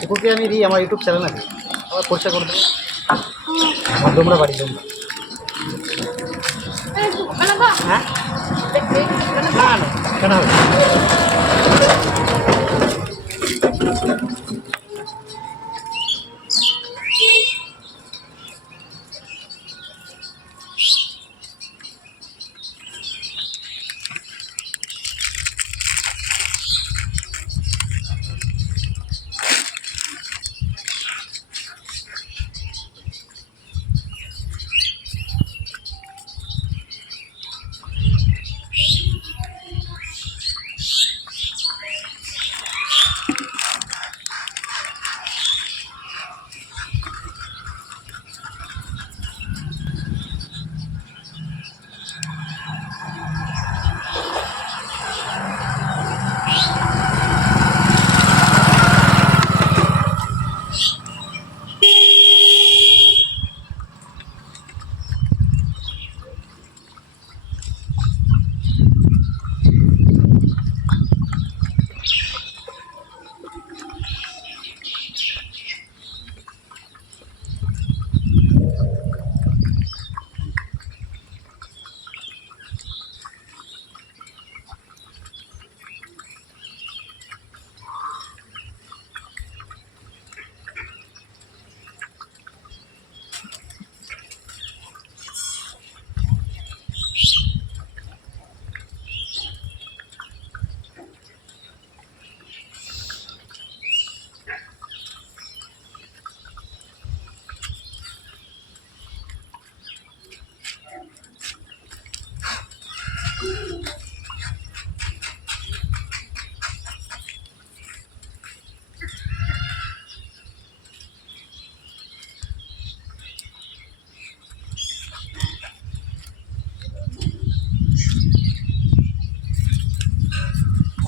কুকুরকে আমি দিই আমার ইউটিউব চ্যানেল আছে, আবার পরিষ্কার করে দেবো। আমার তোমরা বাড়ি তোমরা হ্যাঁ না না কেন হবে?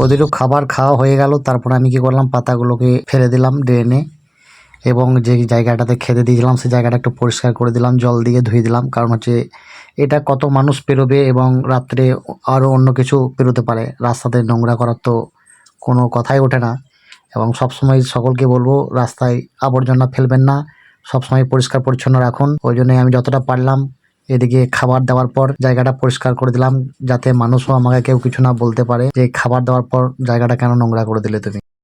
ওদেরও খাবার খাওয়া হয়ে গেল। তারপর আমি কি করলাম, পাতাগুলোকে ফেলে দিলাম ড্রেনে, এবং যে জায়গাটাতে খেতে দিয়েছিলাম সেই জায়গাটা একটু পরিষ্কার করে দিলাম, জল দিয়ে ধুয়ে দিলাম। কারণ হচ্ছে এটা কত মানুষ পেরোবে এবং রাত্রে আরও অন্য কিছু পেরোতে পারে, রাস্তাতে নোংরা করার তো কোনো কথাই ওঠে না। এবং সবসময় সকলকে বলবো রাস্তায় আবর্জনা ফেলবেন না, সবসময় পরিষ্কার পরিচ্ছন্ন রাখুন। ওই জন্যই আমি যতটা পারলাম এদিকে খাবার দেওয়ার পর জায়গাটা পরিষ্কার করে দিলাম, যাতে মানুষও আমাকে কেউ কিছু না বলতে পারে যে খাবার দেওয়ার পর জায়গাটা কেন নোংরা করে দিলে তুমি।